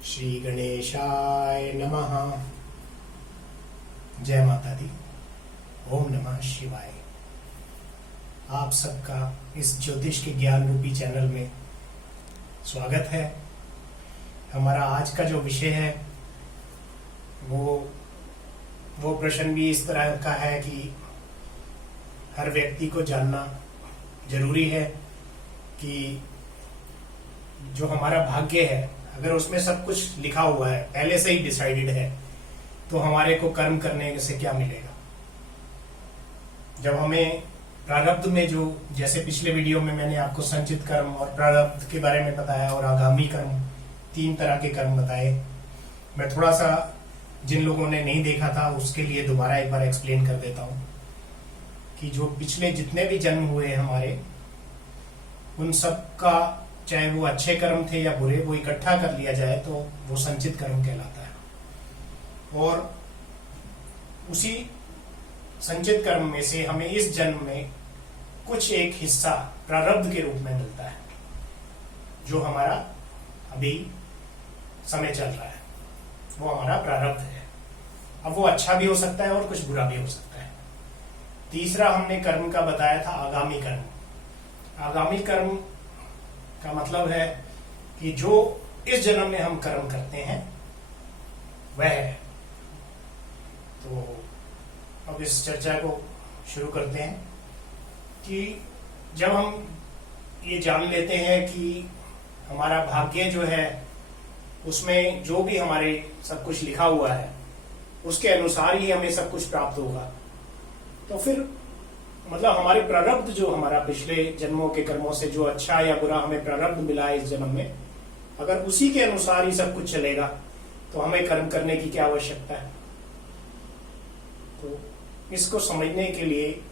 श्री गणेशाय नमः। जय माता दी। ओम नमः शिवाय। आप सबका इस ज्योतिष के ज्ञान रूपी चैनल में स्वागत है। हमारा आज का जो विषय है वो प्रश्न भी इस तरह का है कि हर व्यक्ति को जानना जरूरी है कि जो हमारा भाग्य है, अगर उसमें सब कुछ लिखा हुआ है, पहले से ही डिसाइडेड है, तो हमारे को कर्म करने से क्या मिलेगा। जब हमें प्रारब्ध में जो, जैसे पिछले वीडियो में मैंने आपको संचित कर्म और प्रारब्ध के बारे में बताया और आगामी कर्म, 3 तरह के कर्म बताए। मैं थोड़ा सा जिन लोगों ने नहीं देखा था उसके लिए दोबारा एक बार एक्सप्लेन कर देता हूं कि जो पिछले जितने भी जन्म हुए हमारे, उन सब का चाहे वो अच्छे कर्म थे या बुरे, वो इकट्ठा कर लिया जाए तो वो संचित कर्म कहलाता है। और उसी संचित कर्म में से हमें इस जन्म में कुछ एक हिस्सा प्रारब्ध के रूप में मिलता है, जो हमारा अभी समय चल रहा है, वो हमारा प्रारब्ध है। अब वो अच्छा भी हो सकता है और कुछ बुरा भी हो सकता है। तीसरा हमने कर्म का बताया था आगामी कर्म। आगामी कर्म का मतलब है कि जो इस जन्म में हम कर्म करते हैं वह है। तो अब इस चर्चा को शुरू करते हैं कि जब हम ये जान लेते हैं कि हमारा भाग्य जो है उसमें जो भी हमारे सब कुछ लिखा हुआ है उसके अनुसार ही हमें सब कुछ प्राप्त होगा, तो फिर मतलब हमारे प्रारब्ध, जो हमारा पिछले जन्मों के कर्मों से जो अच्छा या बुरा हमें प्रारब्ध मिला है इस जन्म में, अगर उसी के अनुसार ही सब कुछ चलेगा तो हमें कर्म करने की क्या आवश्यकता है। तो इसको समझने के लिए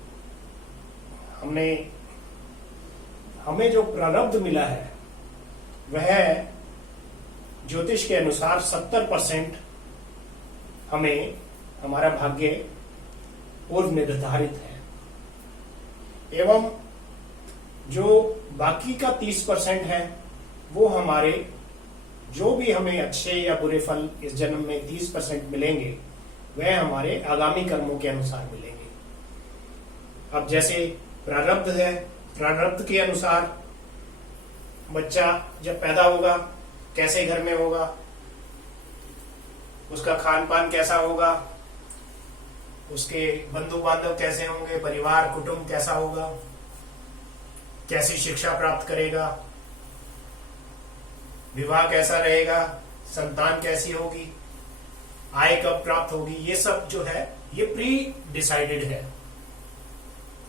हमें जो प्रारब्ध मिला है वह ज्योतिष के अनुसार 70% हमें हमारा भाग्य पूर्व निर्धारित है, एवं जो बाकी का 30% है वो हमारे जो भी हमें अच्छे या बुरे फल इस जन्म में 30% मिलेंगे वह हमारे आगामी कर्मों के अनुसार मिलेंगे। अब जैसे प्रारब्ध है, प्रारब्ध के अनुसार बच्चा जब पैदा होगा कैसे घर में होगा, उसका खान पान कैसा होगा, उसके बंधु बांधव कैसे होंगे, परिवार कुटुंब कैसा होगा, कैसी शिक्षा प्राप्त करेगा, विवाह कैसा रहेगा, संतान कैसी होगी, आय कब प्राप्त होगी, ये सब जो है ये प्री डिसाइडेड है।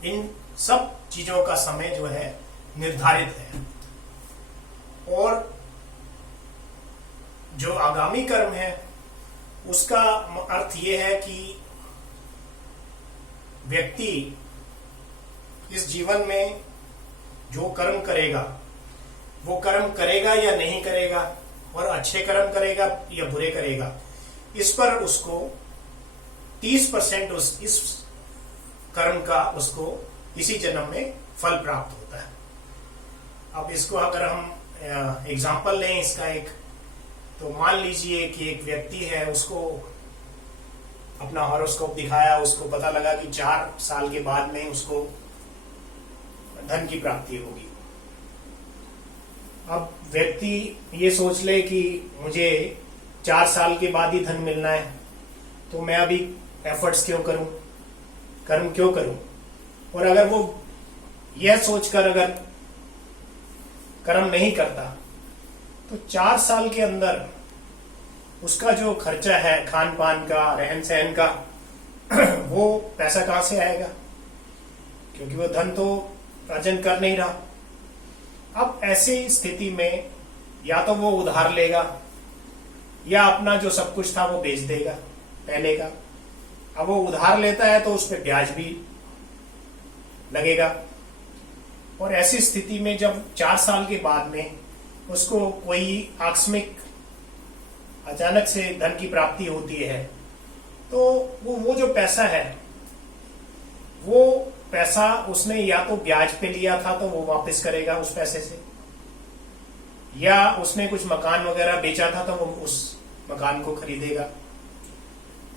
इन सब चीजों का समय जो है निर्धारित है। और जो आगामी कर्म है उसका अर्थ यह है कि व्यक्ति इस जीवन में जो कर्म करेगा वो कर्म करेगा या नहीं करेगा, और अच्छे कर्म करेगा या बुरे करेगा, इस पर उसको 30% इस कर्म का उसको इसी जन्म में फल प्राप्त होता है। अब इसको अगर हम एग्जाम्पल लें इसका एक, तो मान लीजिए कि एक व्यक्ति है, उसको अपना हॉरोस्कोप दिखाया, उसको पता लगा कि 4 साल के बाद में उसको धन की प्राप्ति होगी। अब व्यक्ति ये सोच ले कि मुझे 4 साल के बाद ही धन मिलना है, तो मैं अभी एफर्ट्स क्यों करूं, कर्म क्यों करूं। और अगर वो यह सोचकर अगर कर्म नहीं करता तो 4 साल के अंदर उसका जो खर्चा है खान पान का, रहन सहन का, वो पैसा कहां से आएगा, क्योंकि वो धन तो अर्जन कर नहीं रहा। अब ऐसी स्थिति में या तो वो उधार लेगा या अपना जो सब कुछ था वो बेच देगा पहले का। अब वो उधार लेता है तो उस पर ब्याज भी लगेगा। और ऐसी स्थिति में जब 4 साल के बाद में उसको कोई आकस्मिक अचानक से धन की प्राप्ति होती है, तो वो जो पैसा है, वो पैसा उसने या तो ब्याज पे लिया था तो वो वापस करेगा उस पैसे से, या उसने कुछ मकान वगैरह बेचा था तो वो उस मकान को खरीदेगा।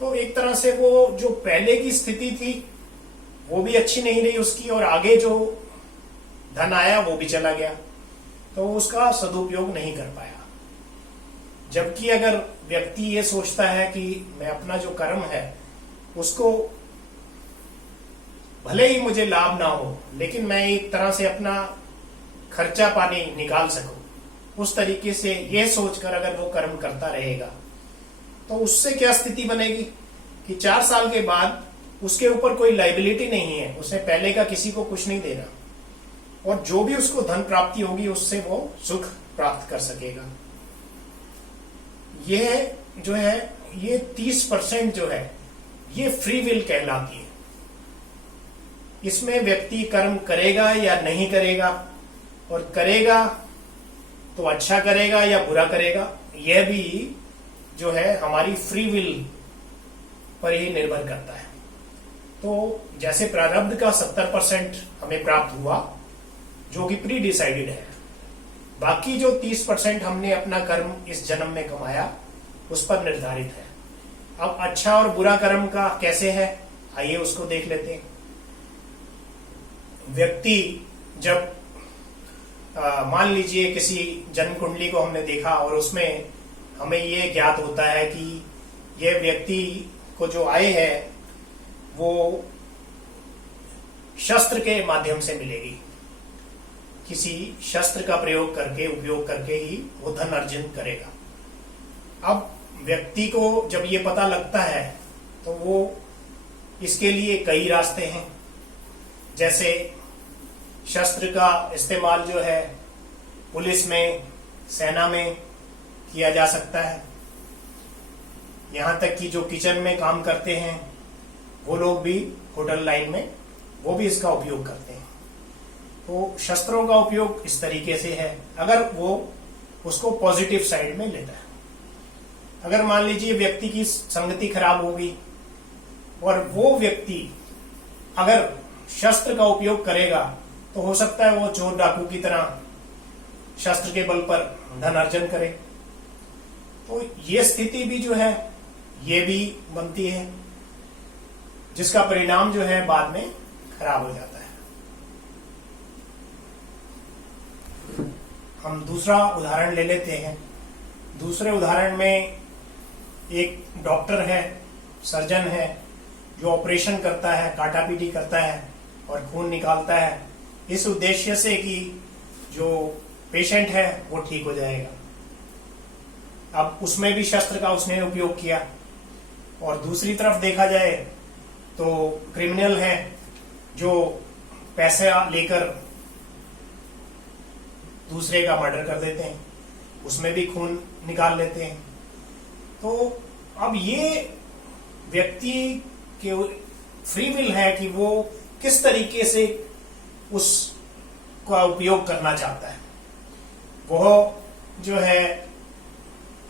तो एक तरह से वो जो पहले की स्थिति थी वो भी अच्छी नहीं रही उसकी, और आगे जो धन आया वो भी चला गया, तो उसका सदुपयोग नहीं कर पाया। जबकि अगर व्यक्ति ये सोचता है कि मैं अपना जो कर्म है उसको, भले ही मुझे लाभ ना हो लेकिन मैं एक तरह से अपना खर्चा पानी निकाल सकूं, उस तरीके से ये सोचकर अगर वो कर्म करता रहेगा तो उससे क्या स्थिति बनेगी कि 4 साल के बाद उसके ऊपर कोई लाइबिलिटी नहीं है, उसे पहले का किसी को कुछ नहीं देना, और जो भी उसको धन प्राप्ति होगी उससे वो सुख प्राप्त कर सकेगा। यह जो है ये 30% जो है ये फ्री विल कहलाती है। इसमें व्यक्ति कर्म करेगा या नहीं करेगा, और करेगा तो अच्छा करेगा या बुरा करेगा, यह भी जो है हमारी फ्री विल पर ही निर्भर करता है। तो जैसे प्रारब्ध का 70% हमें प्राप्त हुआ जो कि प्री डिसाइडेड है, बाकी जो 30% हमने अपना कर्म इस जन्म में कमाया उस पर निर्धारित है। अब अच्छा और बुरा कर्म का कैसे है, आइए उसको देख लेते हैं। व्यक्ति जब मान लीजिए किसी जन्म कुंडली को हमने देखा और उसमें हमें ये ज्ञात होता है कि यह व्यक्ति को जो आय है वो शस्त्र के माध्यम से मिलेगी, किसी शस्त्र का प्रयोग करके उपयोग करके ही वो धन अर्जन करेगा। अब व्यक्ति को जब ये पता लगता है तो वो इसके लिए कई रास्ते हैं। जैसे शस्त्र का इस्तेमाल जो है पुलिस में, सेना में किया जा सकता है, यहां तक कि जो किचन में काम करते हैं वो लोग भी होटल लाइन में वो भी इसका उपयोग करते हैं। तो शस्त्रों का उपयोग इस तरीके से है अगर वो उसको पॉजिटिव साइड में लेता है। अगर मान लीजिए व्यक्ति की संगति खराब होगी और वो व्यक्ति अगर शस्त्र का उपयोग करेगा तो हो सकता है वो चोर डाकू की तरह शस्त्र के बल पर धन अर्जन करे। तो ये स्थिति भी जो है ये भी बनती है, जिसका परिणाम जो है बाद में खराब हो जाता है। हम दूसरा उदाहरण ले लेते हैं। दूसरे उदाहरण में एक डॉक्टर है, सर्जन है, जो ऑपरेशन करता है, काटापीटी करता है और खून निकालता है इस उद्देश्य से कि जो पेशेंट है वो ठीक हो जाएगा। अब उसमें भी शस्त्र का उसने उपयोग किया। और दूसरी तरफ देखा जाए तो क्रिमिनल है जो पैसे लेकर दूसरे का मर्डर कर देते हैं, उसमें भी खून निकाल लेते हैं। तो अब ये व्यक्ति के फ्री विल है कि वो किस तरीके से उसका उपयोग करना चाहता है। वो जो है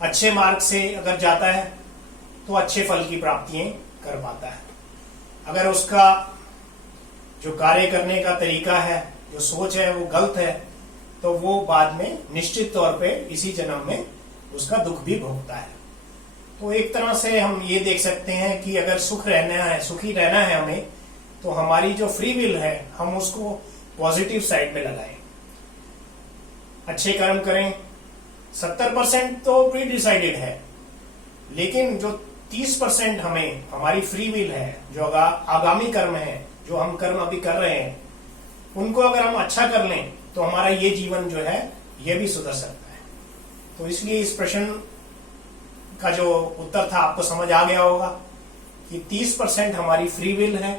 अच्छे मार्ग से अगर जाता है तो अच्छे फल की प्राप्तियां कर पाता है। अगर उसका जो कार्य करने का तरीका है, जो सोच है वो गलत है, तो वो बाद में निश्चित तौर पे इसी जन्म में उसका दुख भी भोगता है। तो एक तरह से हम ये देख सकते हैं कि अगर सुखी रहना है हमें, तो हमारी जो फ्री विल है हम उसको पॉजिटिव साइड में लगाएं, अच्छे कर्म करें। 70% तो प्री डिसाइडेड है, लेकिन जो 30% हमें हमारी फ्री विल है, जो आगामी कर्म है, जो हम कर्म अभी कर रहे हैं, उनको अगर हम अच्छा कर लें तो हमारा ये जीवन जो है ये भी सुधर सकता है। तो इसलिए इस प्रश्न का जो उत्तर था आपको समझ आ गया होगा कि 30% हमारी फ्री विल है,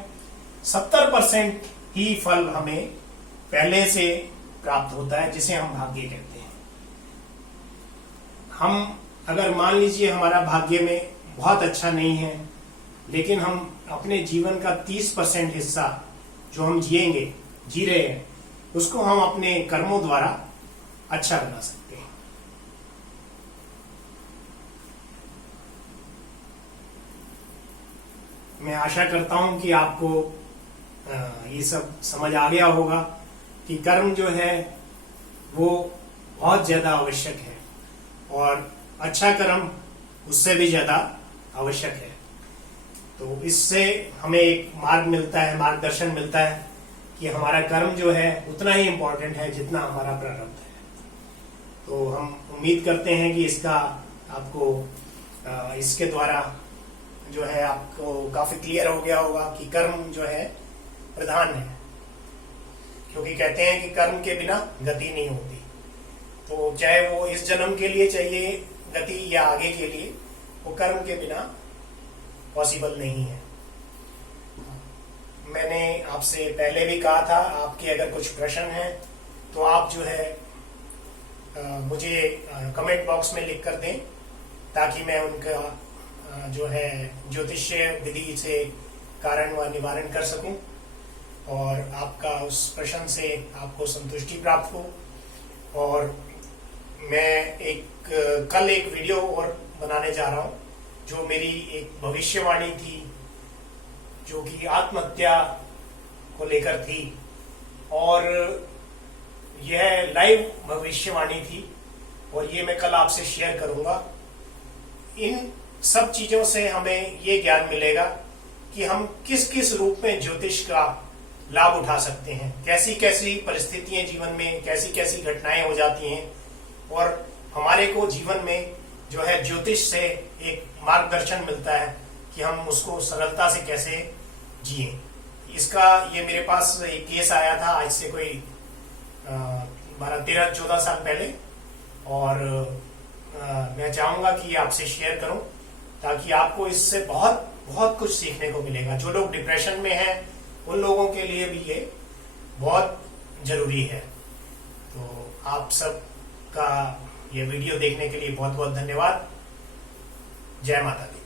70% ही फल हमें पहले से प्राप्त होता है, जिसे हम भाग्य कहते हैं। हम अगर मान लीजिए हमारा भाग्य में बहुत अच्छा नहीं है, लेकिन हम अपने जीवन का 30% हिस्सा जो हम जी रहे हैं, उसको हम अपने कर्मों द्वारा अच्छा बना सकते हैं। मैं आशा करता हूं कि आपको ये सब समझ आ गया होगा कि कर्म जो है वो बहुत ज्यादा आवश्यक है और अच्छा कर्म उससे भी ज्यादा आवश्यक है। तो इससे हमें एक मार्ग मिलता है, मार्गदर्शन मिलता है कि हमारा कर्म जो है उतना ही इम्पोर्टेंट है जितना हमारा प्रारब्ध है। तो हम उम्मीद करते हैं कि इसका आपको इसके द्वारा जो है आपको काफी क्लियर हो गया होगा कि कर्म जो है प्रधान है, क्योंकि कहते हैं कि कर्म के बिना गति नहीं होती। तो चाहे वो इस जन्म के लिए चाहिए गति या आगे के लिए, वो कर्म के बिना पॉसिबल नहीं है। मैंने आपसे पहले भी कहा था, आपके अगर कुछ प्रश्न हैं तो आप जो है मुझे कमेंट बॉक्स में लिख कर दें, ताकि मैं उनका जो है ज्योतिषीय विधि से कारण व निवारण कर सकूं और आपका उस प्रश्न से आपको संतुष्टि प्राप्त हो। और मैं कल एक वीडियो और बनाने जा रहा हूं, जो मेरी एक भविष्यवाणी थी, जो कि आत्महत्या को लेकर थी, और यह लाइव भविष्यवाणी थी और ये मैं कल आपसे शेयर करूंगा। इन सब चीजों से हमें ये ज्ञान मिलेगा कि हम किस किस रूप में ज्योतिष का लाभ उठा सकते हैं, कैसी कैसी परिस्थितियां जीवन में, कैसी कैसी घटनाएं हो जाती हैं, और हमारे को जीवन में जो है ज्योतिष से एक मार्गदर्शन मिलता है कि हम उसको सरलता से कैसे जिए। इसका ये मेरे पास एक केस आया था आज से कोई 12-13-14 साल पहले, और मैं चाहूंगा कि आपसे शेयर करूं ताकि आपको इससे बहुत बहुत कुछ सीखने को मिलेगा। जो लोग डिप्रेशन में हैं उन लोगों के लिए भी ये बहुत जरूरी है। तो आप सब का ये वीडियो देखने के लिए बहुत बहुत धन्यवाद। जय माता दी।